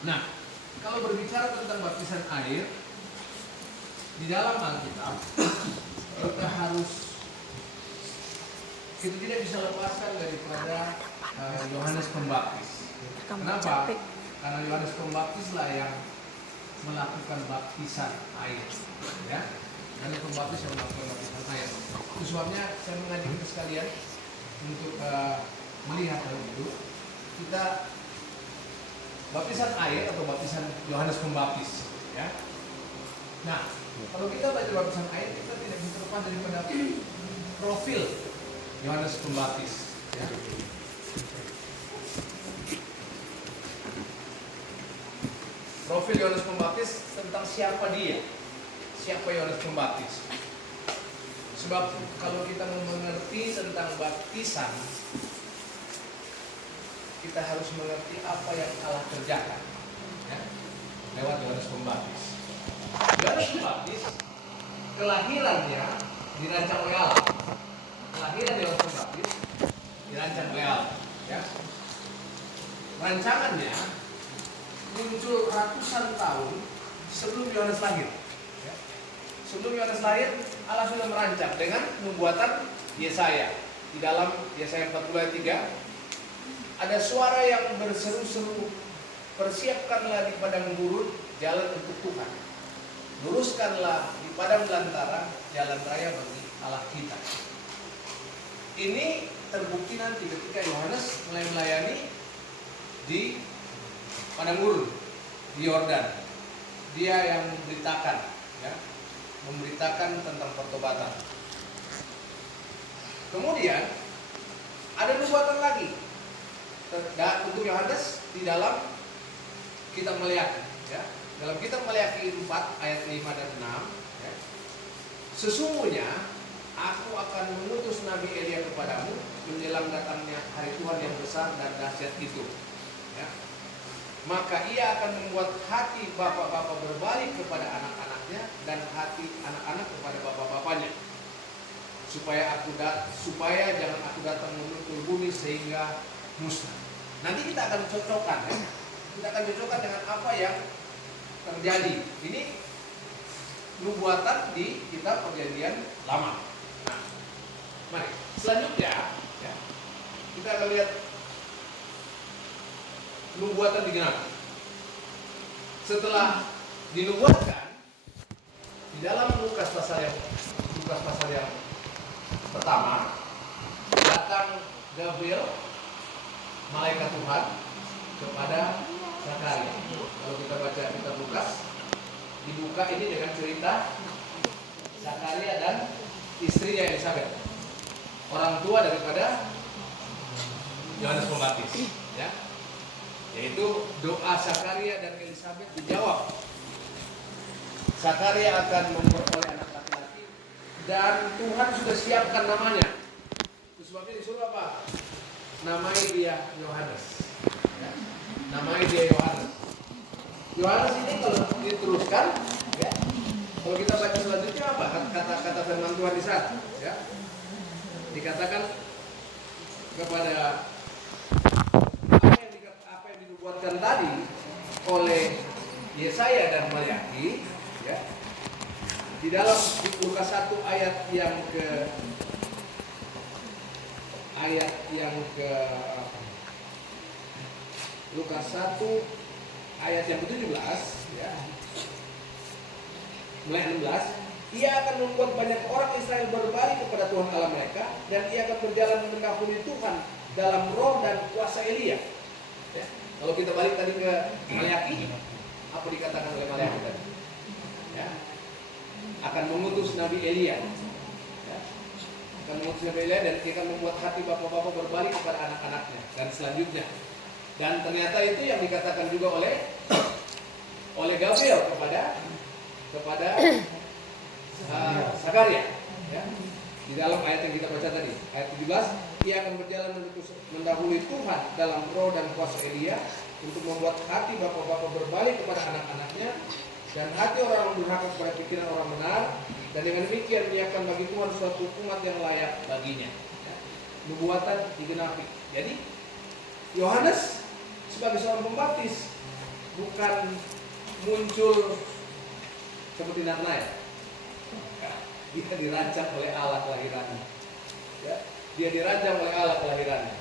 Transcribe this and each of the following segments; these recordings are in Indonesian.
Nah, kalau berbicara tentang baptisan air di dalam Alkitab, kita tidak bisa lepaskan daripada Yohanes Pembaptis. Kenapa? Karena Yohanes Pembaptis lah yang melakukan baptisan air, ya. Yohanes Pembaptis yang melakukan baptisan air. Itu sebabnya saya mengajak kita sekalian untuk melihat hal itu. Kita baptisan air atau baptisan Yohanes Pembaptis, ya. Nah, kalau kita belajar baptisan air, kita tidak bisa terlepas daripada profil Yohanes Pembaptis, ya. Profil Yohanes Pembaptis tentang siapa dia, siapa Yohanes Pembaptis. Sebab kalau kita mau mengerti tentang baptisan, kita harus mengerti apa yang Allah kerjakan, ya, lewat Yohanes Pembaptis. Yohanes Pembaptis kelahirannya dirancang oleh Allah. Kelahiran Yohanes Pembaptis dirancang oleh Allah, ya. Rancangannya muncul ratusan tahun sebelum Yohanes lahir, ya. Sebelum Yohanes lahir, Allah sudah merancang dengan pembuatan Yesaya. Di dalam Yesaya 40 ayat 3 ada suara yang berseru-seru, persiapkanlah di padang gurun jalan untuk Tuhan, luruskanlah di padang belantara jalan raya bagi Allah kita. Ini terbukti nanti ketika Yohanes mulai melayani di padang gurun, di Yordan. Dia yang memberitakan, ya, memberitakan tentang pertobatan. Kemudian ada nubuatan lagi untuk Yohanes di dalam kitab Maleakhi, ya. Dalam kitab Maleakhi 4 ayat 5 dan 6, ya. Sesungguhnya aku akan mengutus Nabi Elia kepadamu menjelang datangnya hari Tuhan yang besar dan dahsyat itu, ya. Maka ia akan membuat hati bapak-bapak berbalik kepada anak-anaknya dan hati anak-anak kepada bapak-bapaknya, supaya jangan aku datang memukul bumi sehingga musnah. Nanti kita akan cocokkan, ya. Kita akan cocokkan dengan apa yang terjadi. Ini nubuatan di kitab Perjanjian Lama. Nah, mari selanjutnya, ya, kita akan lihat nubuatan digenapi. Setelah dinubuatkan di dalam Lukas pasal yang pertama, datang Gabriel, malaikat Tuhan, kepada Zakaria. Kalau kita baca kitab Lukas, dibuka ini dengan cerita Zakaria dan istrinya Elisabeth, orang tua daripada Yohanes Pembaptis, ya. Yaitu doa Zakaria dan Elisabeth dijawab. Zakaria akan memperoleh anak laki-laki dan Tuhan sudah siapkan namanya. Itu sebabnya disuruh apa? Namai dia Yohanes, ya. Namai dia Yohanes. Yohanes ini kalau diteruskan, ya, kalau kita baca selanjutnya apa? Kata-kata firman Tuhan di sana, ya. Dikatakan kepada apa yang dinubuatkan tadi oleh Yesaya dan Maleakhi, ya. Di dalam Lukas 1 ayat yang ke Lukas 1 ayat yang ke-17, ya. Mulai 16, ia akan membuat banyak orang Israel berbalik kepada Tuhan Allah mereka, dan ia akan berjalan mendahului Tuhan dalam roh dan kuasa Elia, ya. Kalau kita balik tadi ke Maleakhi, apa dikatakan oleh Maleakhi tadi? Ya. Akan mengutus Nabi Elia, ya. Akan mengutus Nabi Elia dan dia akan membuat hati bapak-bapak berbalik kepada anak-anaknya dan selanjutnya. Dan ternyata itu yang dikatakan juga oleh Gabriel kepada Zakaria, ya. Di dalam ayat yang kita baca tadi, ayat 17, ia akan berjalan mendahului Tuhan dalam roh dan kuasa Elia untuk membuat hati bapak-bapak berbalik kepada anak-anaknya dan hati orang durhaka kepada pikiran orang benar, dan dengan demikian menyiapkan bagi Tuhan suatu umat yang layak baginya, ya. Nubuatan digenapi. Jadi Yohanes sebagai seorang pembaptis bukan muncul seperti Natnael. Dia dirancang oleh Allah kelahirannya. Ya, dia dirancang oleh Allah kelahirannya.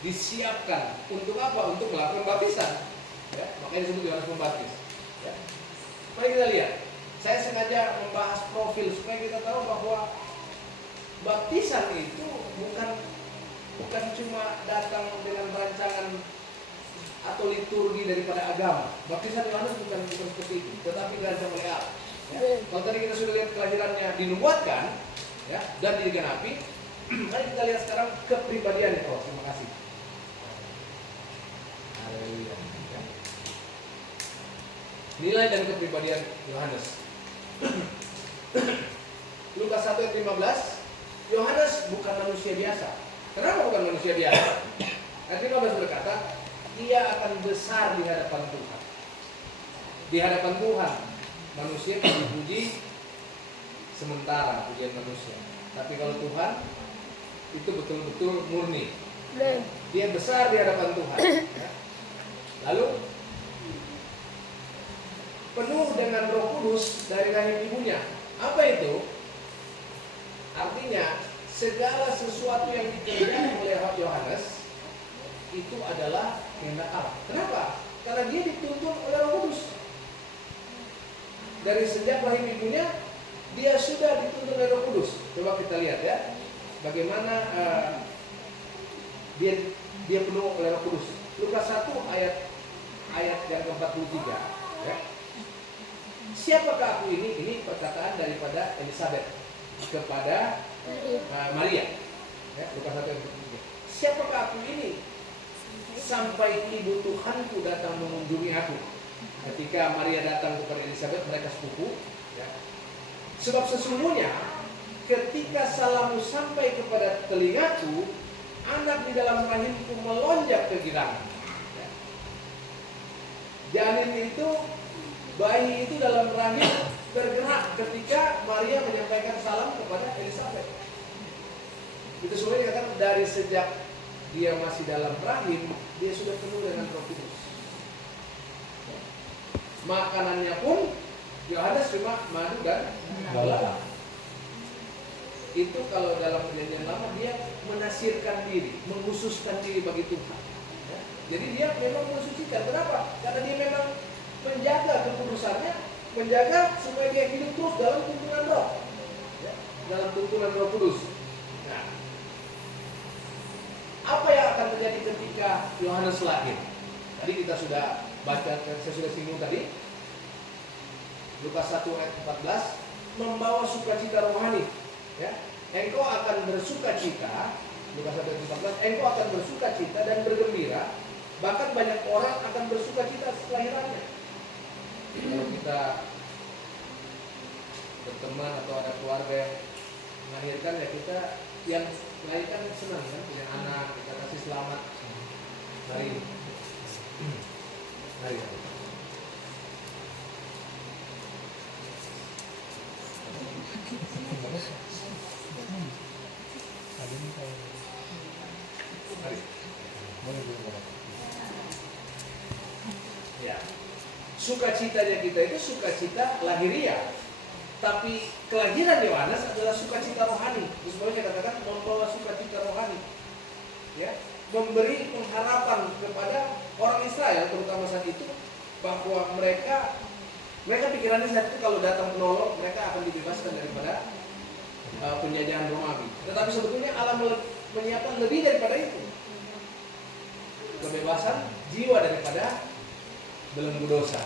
Disiapkan untuk apa? Untuk melakukan baptisan. Ya, makanya disebut Yohanes Pembaptis. Ya. Mari kita lihat. Saya sengaja membahas profil supaya kita tahu bahwa baptisan itu bukan cuma datang dengan rancangan atau liturgi daripada agama. Baptisan Yohanes bukan seperti itu, tetapi dirancang oleh Allah. Ya. Kalau tadi kita sudah lihat kelahirannya dinubuatkan, ya, dan digenapi, mari kita lihat sekarang kepribadiannya. Oh, terima kasih. Haleluya. Ya. Nilai dan kepribadian Yohanes. Lukas 1 ayat 15, Yohanes bukan manusia biasa. Kenapa bukan manusia biasa? Ayat 15 berkata, ia akan besar di hadapan Tuhan. Di hadapan Tuhan, manusia dipuji sementara pujian manusia. Tapi kalau Tuhan, itu betul-betul murni. Dia besar di hadapan Tuhan. Ya. Lalu penuh dengan Roh Kudus dari rahim ibunya. Apa itu? Artinya segala sesuatu yang dikerjakan oleh Yohanes itu adalah kehendak Allah. Kenapa? Karena dia dituntun oleh Roh Kudus. Dari sejak rahim ibunya dia sudah dituntun oleh Roh Kudus. Coba kita lihat ya, bagaimana dia penuh oleh Roh Kudus. Lukas 1 ayat yang ke-43 ya. Siapakah aku ini? Ini perkataan daripada Elizabeth kepada Maria. Ya, Lukas 1 ayat 43. Siapakah aku ini sampai ibu Tuhanku datang mengunjungi aku? Ketika Maria datang kepada Elizabeth, mereka sepupu. Ya. Sebab sesungguhnya ketika salammu sampai kepada telingaku, anak di dalam rahimku melonjak kegirangan. Ya. Janin itu, bayi itu dalam rahim bergerak ketika Maria menyampaikan salam kepada Elizabeth. Itu sebenarnya dikatakan dari sejak dia masih dalam rahim, dia sudah penuh dengan Roh Kudus. Makanannya pun Yohanes cuma madu dan lala. Itu kalau dalam perjanjian lama dia menasirkan diri, mengkhususkan diri bagi Tuhan. Ya. Jadi dia memang mensucikan. Kenapa? Karena dia memang menjaga kekudusannya, menjaga supaya dia hidup terus dalam tuntunan Roh, ya, dalam tuntunan Roh Kudus. Nah, apa yang akan terjadi ketika Yohanes lahir? Tadi kita sudah baca, saya sudah singgung tadi. Lukas 1 ayat 14, membawa sukacita rohani. Ya, engkau akan bersukacita. Lukas 1 ayat 14, engkau akan bersukacita dan bergembira. Bahkan banyak orang akan bersukacita kelahirannya. Kalau kita berteman atau ada keluarga yang melahirkan, ya kita yang melahirkan senang kan, punya anak, kita kasih selamat. Mari. Mari. Ya. Sukacitanya kita itu sukacita lahiriah, tapi kelahiran Yohanes adalah sukacita rohani. Terus saya katakan membawa sukacita rohani, ya, memberi pengharapan kepada orang Israel terutama saat itu bahwa mereka pikirannya saat itu kalau datang penolong mereka akan dibebaskan daripada penjajahan Romawi. Tetapi sebetulnya Allah menyiapkan lebih daripada itu, kebebasan jiwa daripada belenggu dosa.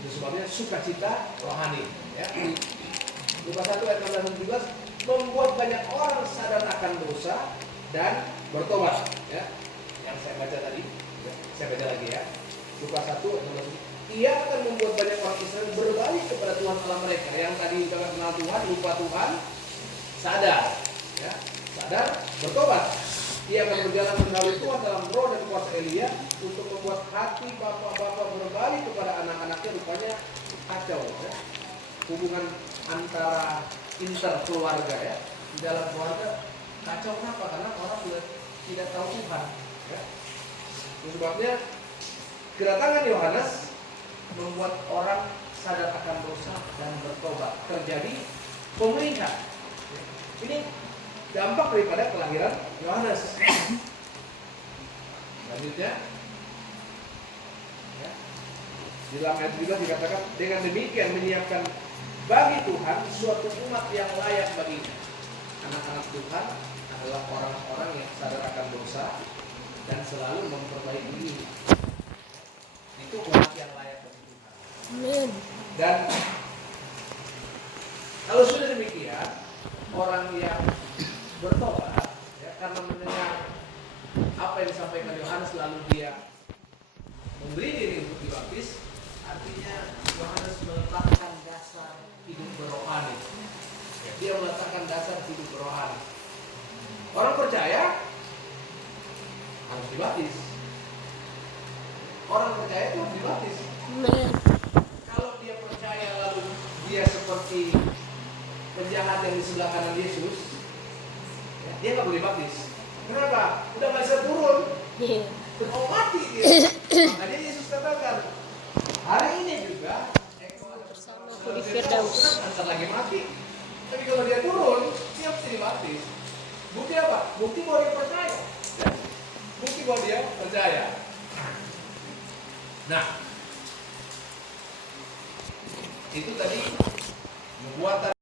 Itu sebabnya sukacita rohani. Ya. Lukas 1 ayat 16-17 membuat banyak orang sadar akan dosa dan bertobat. Ya. Yang saya baca tadi, ya. Saya baca lagi ya. Lukas 1 ayat 16. Ia akan membuat banyak orang Israel berbalik kepada Tuhan Allah mereka. Yang tadi sudah kenal Tuhan, lupa Tuhan, sadar, ya. Sadar, bertobat. Ia akan berjalan mengawali Tuhan dalam roh dan kuasa Elia untuk membuat hati bapak-bapak berbalik kepada anak-anaknya. Rupanya kacau, ya. Hubungan antara interkeluarga, ya, di dalam keluarga kacau. Kenapa? Karena orang sudah tidak tahu Tuhan, ya. Sebabnya kedatangan Yohanes membuat orang sadar akan dosa dan bertobat, terjadi pemulihan. Ini dampak daripada kelahiran Yohanes. Selanjutnya, ya, di dalam ayat 17 dikatakan, dengan demikian menyiapkan bagi Tuhan suatu umat yang layak baginya. Anak-anak Tuhan adalah orang-orang yang sadar akan dosa dan selalu memperbaiki diri. Itu umat yang layak bagi Tuhan. Amin. Dan kalau sudah demikian, orang yang bertobat, ya, karena mendengar apa yang disampaikan Yohanes lalu dia memberi diri untuk dibaptis, artinya Yohanes meletakkan dasar hidup berohani. Dia meletakkan dasar hidup berohani. Orang percaya harus dibaptis. Orang percaya itu harus dibaptis. Amin. Kalau dia percaya lalu dia seperti penjahat yang di sebelah kanan Yesus, ya, dia nggak boleh baptis. Kenapa? Udah nggak bisa turun, mau mati dia. Makanya Yesus katakan, hari ini juga Bersamaku di Firdaus. antar lagi mati. Tapi kalau dia turun, dia mesti dibaptis. Bukti apa? Bukti bahwa dia percaya. Ya. Bukti bahwa dia percaya. Nah, itu tadi membuat